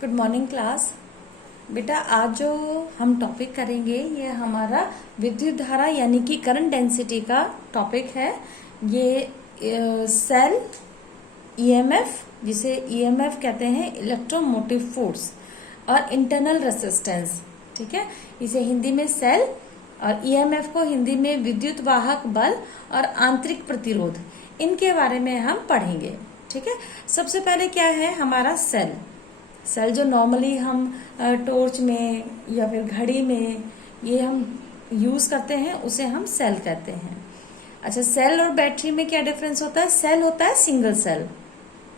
Good morning class. बेटा आज जो हम टॉपिक करेंगे ये हमारा विद्युत धारा यानी कि करंट डेंसिटी का टॉपिक है। ये सेल ईएमएफ, जिसे ईएमएफ कहते हैं इलेक्ट्रोमोटिव फोर्स, और इंटरनल रेसिस्टेंस, ठीक है। इसे हिंदी में सेल और ईएमएफ को हिंदी में विद्युत वाहक बल और आंतरिक प्रतिरोध, इनके बारे में हम पढ़ेंगे, ठीक है। सबसे पहले क्या है हमारा सेल। सेल जो नॉर्मली हम टॉर्च में या फिर घड़ी में ये हम यूज करते हैं उसे हम सेल कहते हैं। अच्छा, सेल और बैटरी में क्या डिफरेंस होता है? सेल होता है सिंगल सेल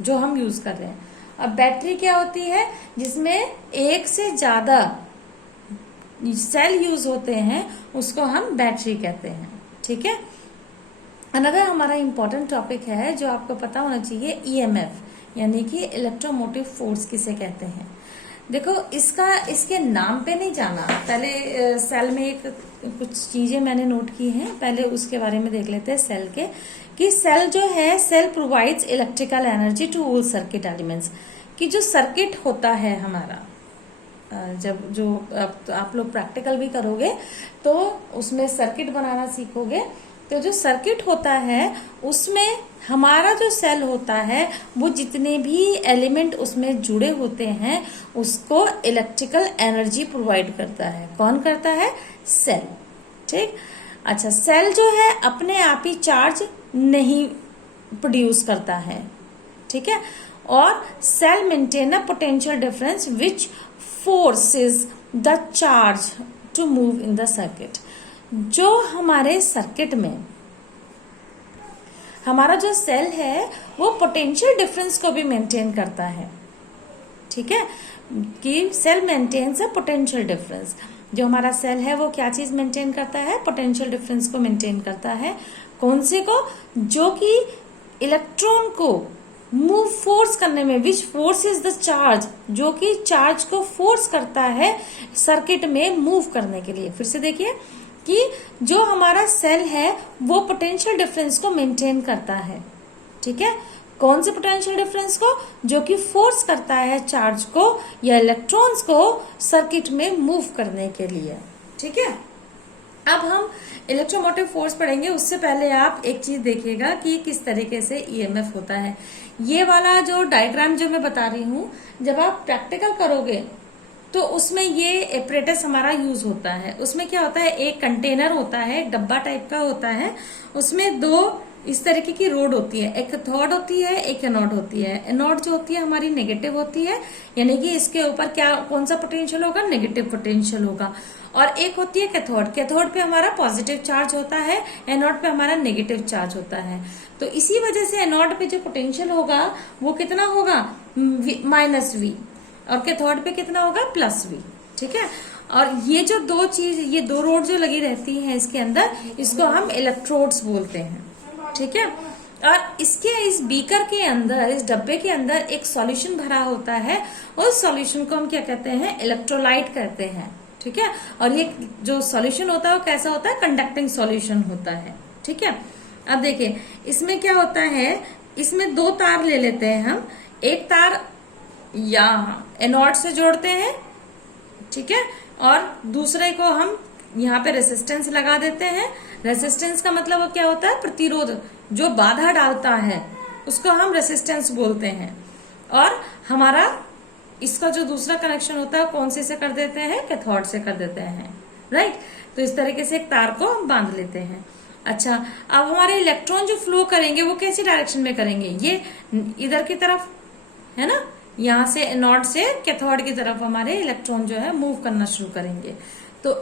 जो हम यूज कर रहे हैं, और बैटरी क्या होती है जिसमें एक से ज्यादा सेल यूज होते हैं, उसको हम बैटरी कहते हैं, ठीक है। अनदर हमारा इंपॉर्टेंट टॉपिक है जो आपको पता होना चाहिए, ईएमएफ यानी कि इलेक्ट्रोमोटिव फोर्स किसे कहते हैं। देखो इसके नाम पे नहीं जाना, पहले सेल में एक कुछ चीजें मैंने नोट की हैं, पहले उसके बारे में देख लेते हैं सेल के। कि सेल जो है, cell provides electrical energy to all circuit elements. कि जो सर्किट होता है हमारा, जब जो आप लोग प्रैक्टिकल भी करोगे तो उसमें सर्किट बनाना सीखोगे, तो जो सर्किट होता है उसमें हमारा जो सेल होता है वो जितने भी एलिमेंट उसमें जुड़े होते हैं उसको इलेक्ट्रिकल एनर्जी प्रोवाइड करता है। कौन करता है? सेल, ठीक। अच्छा, सेल जो है अपने आप ही चार्ज नहीं प्रोड्यूस करता है, ठीक है। और cell maintain a potential difference which forces the charge to move in the circuit. जो हमारे सर्किट में हमारा जो सेल है वो पोटेंशियल डिफरेंस को भी मेंटेन करता है, ठीक है। कि cell maintains a potential difference. जो हमारा सेल है वो क्या चीज मेंटेन करता है? पोटेंशियल डिफरेंस को मेंटेन करता है। कौन से को? जो कि इलेक्ट्रॉन को मूव फोर्स करने में, which force is the charge, जो कि चार्ज को फोर्स करता है सर्किट में मूव करने के लिए। फिर से देखिए कि जो हमारा सेल है वो पोटेंशियल डिफरेंस को मेंटेन करता है, ठीक है। कौन से पोटेंशियल डिफरेंस को? जो कि फोर्स करता है चार्ज को या इलेक्ट्रॉन्स को सर्किट में मूव करने के लिए, ठीक है। अब हम इलेक्ट्रोमोटिव फोर्स पढ़ेंगे, उससे पहले आप एक चीज देखिएगा कि किस तरीके से ईएमएफ होता है। ये वाला जो डायग्राम जो मैं बता रही हूँ, जब आप प्रैक्टिकल करोगे तो उसमें ये एपरेटस हमारा यूज होता है। उसमें क्या होता है, एक कंटेनर होता है, एक डब्बा टाइप का होता है, उसमें दो इस तरीके की रोड होती है, एक कैथोड होती है, एक एनोड होती है। एनोड जो होती है हमारी नेगेटिव होती है, यानी कि इसके ऊपर क्या कौन सा पोटेंशियल होगा? नेगेटिव पोटेंशियल होगा। और एक होती है कैथोड। कैथोड पे हमारा पॉजिटिव चार्ज होता है, एनोड पे हमारा नेगेटिव चार्ज होता है। तो इसी वजह से एनोड पे जो पोटेंशियल होगा वो कितना होगा? -V, और कैथोड पे कितना होगा? +V, ठीक है। और ये जो दो चीज, ये दो रोड जो लगी रहती है इसके अंदर, इसको हम इलेक्ट्रोड्स बोलते हैं, ठीक है। और इसके इस बीकर के अंदर, इस डब्बे के अंदर एक सॉल्यूशन भरा होता है, उस सॉल्यूशन को हम क्या कहते हैं? इलेक्ट्रोलाइट कहते हैं, ठीक है। और ये जो सॉल्यूशन होता है वो कैसा होता है? कंडक्टिंग सॉल्यूशन होता है, ठीक है। अब देखिए इसमें क्या होता है, इसमें दो तार ले लेते हैं हम। एक तार यहाँ एनोड से जोड़ते हैं, ठीक है, और दूसरे को हम यहाँ पे रेसिस्टेंस लगा देते हैं। रेसिस्टेंस का मतलब क्या होता है? प्रतिरोध, जो बाधा डालता है उसको हम रेसिस्टेंस बोलते हैं। और हमारा इसका जो दूसरा कनेक्शन होता है कौन से कर देते हैं? कैथोड से कर देते हैं, राइट। तो इस तरीके से एक तार को हम बांध लेते हैं। अच्छा, अब हमारे इलेक्ट्रॉन जो फ्लो करेंगे वो कैसी डायरेक्शन में करेंगे? ये इधर की तरफ है ना, यहाँ से एनोड से कैथोड की तरफ हमारे इलेक्ट्रॉन जो है मूव करना शुरू करेंगे। तो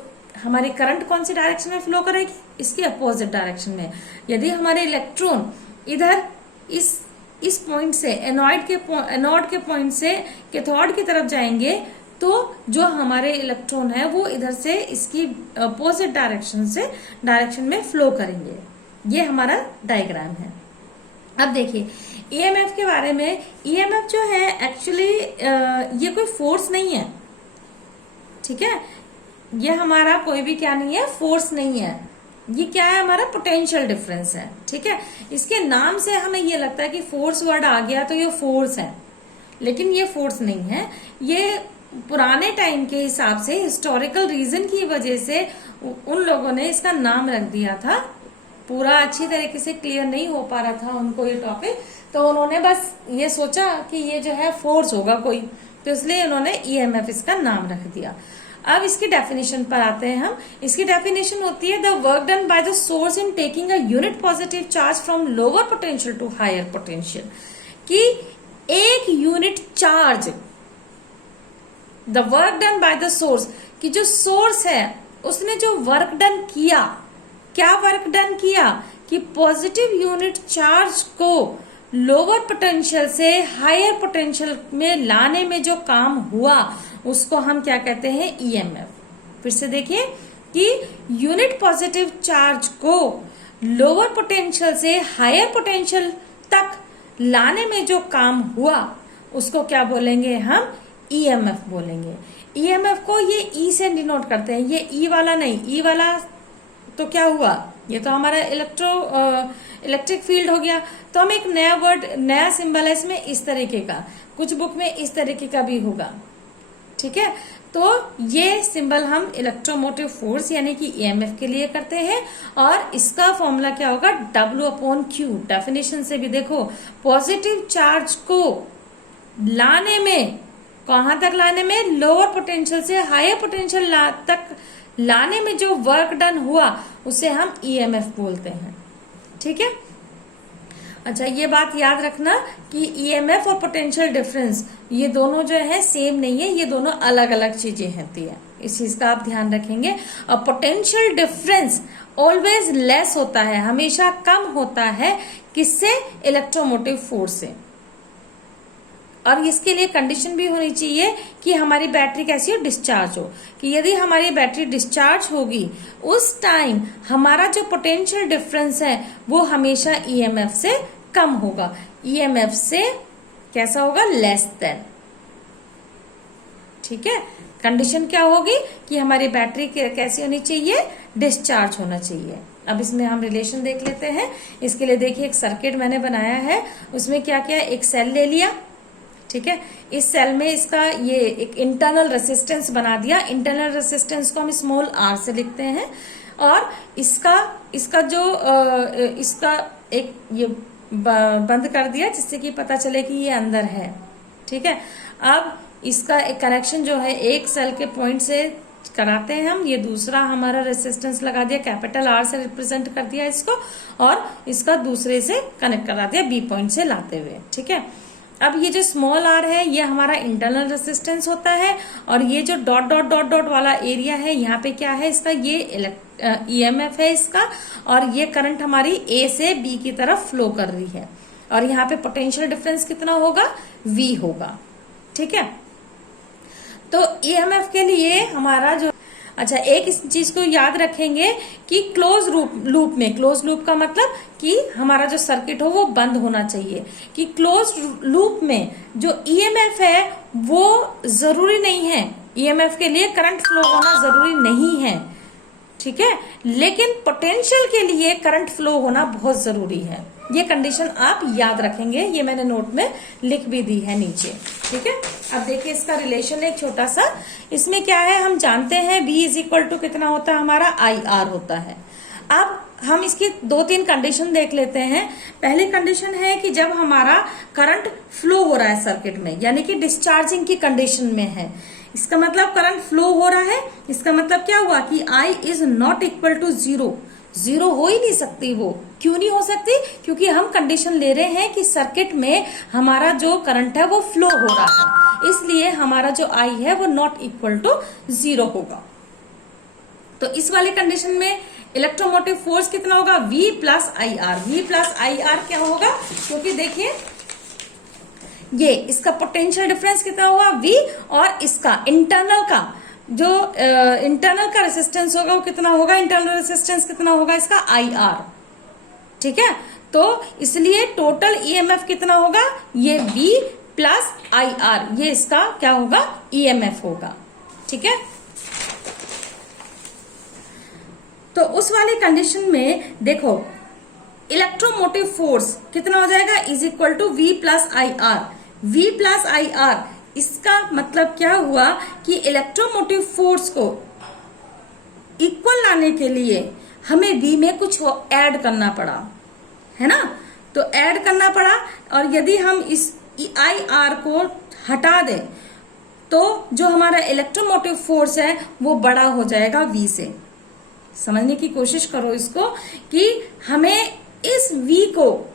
हमारी करंट कौन सी डायरेक्शन में फ्लो करेगी? इसकी अपोजिट डायरेक्शन में। यदि हमारे इलेक्ट्रॉन इधर इस पॉइंट से एनोड के पॉइंट से कैथोड की तरफ जाएंगे तो जो हमारे इलेक्ट्रॉन है वो इधर से इसकी अपोजिट डायरेक्शन में फ्लो करेंगे। ये हमारा डायग्राम है। अब देखिए ईएमएफ के बारे में। ईएमएफ जो है एक्चुअली ये कोई फोर्स नहीं है, ठीक है। ये हमारा कोई भी क्या नहीं है? फोर्स नहीं है। ये क्या है? हमारा पोटेंशियल डिफरेंस है, ठीक है। इसके नाम से हमें ये लगता है कि फोर्स वर्ड आ गया तो ये फोर्स है, लेकिन ये फोर्स नहीं है। ये पुराने टाइम के हिसाब से हिस्टोरिकल रीजन की वजह से उन लोगों ने इसका नाम रख दिया था। पूरा अच्छी तरीके से क्लियर नहीं हो पा रहा था उनको ये टॉपिक, तो उन्होंने बस ये सोचा कि ये जो है फोर्स होगा कोई, तो इसलिए उन्होंने ईएमएफ इसका नाम रख दिया। अब इसकी डेफिनेशन पर आते हैं हम। इसकी डेफिनेशन होती है the work done by the source in taking a unit positive charge from lower potential to higher potential. कि एक unit charge, the work done by the source, कि जो सोर्स है उसने जो वर्क डन किया, क्या वर्क डन किया कि पॉजिटिव यूनिट चार्ज को लोअर पोटेंशियल से हायर पोटेंशियल में लाने में जो काम हुआ उसको हम क्या कहते हैं, ईएमएफ। फिर से देखिए कि यूनिट पॉजिटिव चार्ज को लोअर पोटेंशियल से हायर पोटेंशियल तक लाने में जो काम हुआ उसको क्या बोलेंगे हम, ईएमएफ बोलेंगे। ईएमएफ को ये ई से डिनोट करते हैं, ये ई वाला नहीं। ई वाला तो क्या हुआ, ये तो हमारा इलेक्ट्रिक फील्ड हो गया। तो हम एक नया वर्ड, नया सिंबल है इसमें इस तरीके का, कुछ बुक में इस तरीके का भी होगा, ठीक है। तो ये सिंबल हम इलेक्ट्रोमोटिव फोर्स यानी कि ईएमएफ के लिए करते हैं, और इसका फॉर्मूला क्या होगा, W/Q। डेफिनेशन से भी देखो, पॉजिटिव चार्ज को लाने में, कहां तक लाने में, लोअर पोटेंशियल से हायर पोटेंशियल तक लाने में जो वर्क डन हुआ उसे हम ईएमएफ बोलते हैं, ठीक है। अच्छा, ये बात याद रखना कि ईएमएफ और पोटेंशियल डिफरेंस ये दोनों जो है सेम नहीं है, ये दोनों अलग अलग चीजें होती है, इस चीज का आप ध्यान रखेंगे। और पोटेंशियल डिफरेंस ऑलवेज लेस होता है, हमेशा कम होता है, किससे, इलेक्ट्रोमोटिव फोर्स से। और इसके लिए कंडीशन भी होनी चाहिए कि हमारी बैटरी कैसी हो, डिस्चार्ज हो। कि यदि हमारी बैटरी डिस्चार्ज होगी उस टाइम हमारा जो पोटेंशियल डिफरेंस है वो हमेशा ईएमएफ से कम होगा, ईएमएफ से कैसा होगा, लेस देन, ठीक है। कंडीशन क्या होगी कि हमारी बैटरी कैसी होनी चाहिए, डिस्चार्ज होना चाहिए। अब इसमें हम रिलेशन देख लेते हैं। इसके लिए देखिए, एक सर्किट मैंने बनाया है, उसमें क्या क्या, एक सेल ले लिया, ठीक है। इस सेल में इसका ये एक इंटरनल रेसिस्टेंस बना दिया। इंटरनल रेसिस्टेंस को हम स्मॉल r से लिखते हैं, और इसका जो इसका एक ये बंद कर दिया जिससे कि पता चले कि ये अंदर है, ठीक है। अब इसका एक कनेक्शन जो है एक सेल के पॉइंट से कराते हैं हम, ये दूसरा हमारा रेसिस्टेंस लगा दिया, कैपिटल R से रिप्रेजेंट कर दिया इसको, और इसका दूसरे से कनेक्ट करा दिया बी पॉइंट से लाते हुए, ठीक है। अब ये जो स्मॉल r है ये हमारा इंटरनल रेसिस्टेंस होता है, और ये जो डॉट डॉट डॉट डॉट वाला एरिया है यहाँ पे क्या है इसका, ये ईएमएफ है इसका, और ये करंट हमारी ए से बी की तरफ फ्लो कर रही है, और यहाँ पे पोटेंशियल डिफरेंस कितना होगा, V होगा, ठीक है। तो ईएमएफ के लिए हमारा जो, अच्छा, एक इस चीज को याद रखेंगे कि क्लोज लूप में, क्लोज लूप का मतलब कि हमारा जो सर्किट हो वो बंद होना चाहिए। कि क्लोज लूप में जो ईएमएफ है वो जरूरी नहीं है, ईएमएफ के लिए करंट फ्लो होना जरूरी नहीं है, ठीक है, लेकिन पोटेंशियल के लिए करंट फ्लो होना बहुत जरूरी है। ये कंडीशन आप याद रखेंगे, ये मैंने नोट में लिख भी दी है नीचे, ठीक है। अब देखिए इसका रिलेशन एक छोटा सा, इसमें क्या है, हम जानते हैं V इज इक्वल टू कितना होता है हमारा, IR होता है। अब हम इसकी 2-3 कंडीशन देख लेते हैं। पहली कंडीशन है कि जब हमारा करंट फ्लो हो रहा है सर्किट में, यानी कि डिस्चार्जिंग की कंडीशन में है, इसका मतलब करंट फ्लो हो रहा है, इसका मतलब क्या हुआ कि I is not equal to 0, 0 हो ही नहीं सकती। वो क्यों नहीं हो सकती, क्योंकि हम कंडीशन ले रहे हैं कि सर्किट में हमारा जो करंट है वो फ्लो हो रहा है, इसलिए हमारा जो I है वो नॉट इक्वल टू 0 होगा। तो इस वाली कंडीशन में इलेक्ट्रोमोटिव फोर्स कितना होगा, V plus IR। V plus IR क्या होगा, क्योंकि देखिए ये इसका पोटेंशियल डिफरेंस कितना होगा, V, और इसका इंटरनल का जो इंटरनल का रेसिस्टेंस होगा वो कितना होगा, इंटरनल रेसिस्टेंस कितना होगा इसका, IR, ठीक है। तो इसलिए टोटल ईएमएफ कितना होगा, ये V प्लस IR, ये इसका क्या होगा, ईएमएफ होगा, ठीक है। तो उस वाली कंडीशन में देखो इलेक्ट्रोमोटिव फोर्स कितना हो जाएगा, is equal to V plus IR। V plus I R, इसका मतलब क्या हुआ कि इलेक्ट्रोमोटिव फोर्स को इक्वल लाने के लिए हमें V में कुछ ऐड करना पड़ा, है ना। तो ऐड करना पड़ा, और यदि हम इस आई आर को हटा दें तो जो हमारा इलेक्ट्रोमोटिव फोर्स है वो बड़ा हो जाएगा V से। समझने की कोशिश करो इसको कि हमें इस V को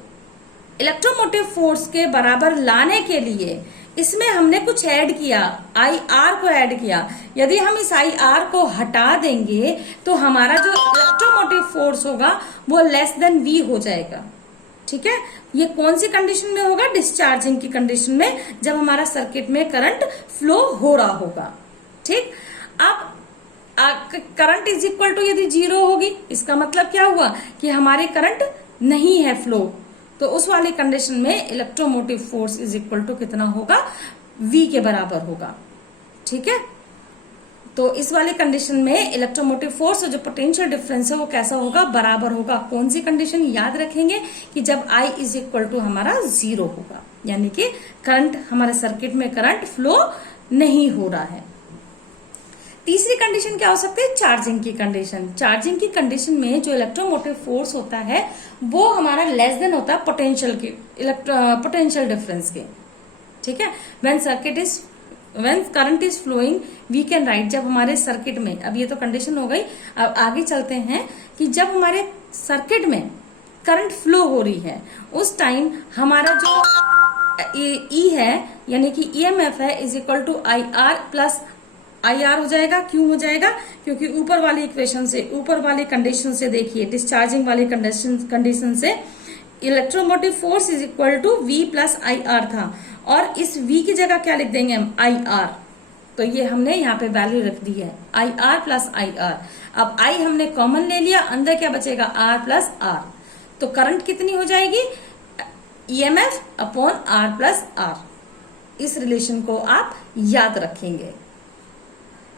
इलेक्ट्रोमोटिव फोर्स के बराबर लाने के लिए इसमें हमने कुछ ऐड किया, आई आर को ऐड किया। यदि हम इस आई आर को हटा देंगे तो हमारा जो इलेक्ट्रोमोटिव फोर्स होगा वो लेस देन V हो जाएगा। ठीक है, ये कौन सी कंडीशन में होगा? डिस्चार्जिंग की कंडीशन में, जब हमारा सर्किट में करंट फ्लो हो रहा होगा। ठीक, अब करंट इज इक्वल टू यदि 0 होगी, इसका मतलब क्या हुआ कि हमारे करंट नहीं है फ्लो, तो उस वाली कंडीशन में electromotive force is equal to कितना होगा? V के बराबर होगा। ठीक है, तो इस वाले कंडीशन में इलेक्ट्रोमोटिव फोर्स और जो पोटेंशियल डिफरेंस है वो कैसा होगा? बराबर होगा। कौन सी कंडीशन याद रखेंगे? कि जब I इज इक्वल टू हमारा 0 होगा, यानी कि करंट, हमारे सर्किट में करंट फ्लो नहीं हो रहा है। तीसरी कंडीशन क्या हो सकती है? चार्जिंग की कंडीशन। चार्जिंग की कंडीशन में जो इलेक्ट्रोमोटिव फोर्स होता है वो हमारा लेस देन होता है पोटेंशियल डिफरेंस के। ठीक है, when current is flowing we can write, जब हमारे सर्किट में, अब ये तो कंडीशन हो गई, अब आगे चलते हैं कि जब हमारे सर्किट में करंट फ्लो हो रही है उस टाइम हमारा जो ई है यानी कि ईएमएफ है is equal to I R plus I R हो जाएगा। क्यों हो जाएगा? क्योंकि ऊपर वाली इक्वेशन से, ऊपर वाली कंडीशन से देखिए, डिस्चार्जिंग वाली कंडीशन से electromotive force is equal to V plus I R था, और इस V की जगह क्या लिख देंगे हम? I R. तो ये हमने यहाँ पे वैल्यू रख दी है, I R plus I R. अब I हमने कॉमन ले लिया, अंदर क्या बचेगा? R plus R. तो करंट कितनी हो जाएगी? EMF upon R plus R. इस रिलेशन को आप याद रखेंगे।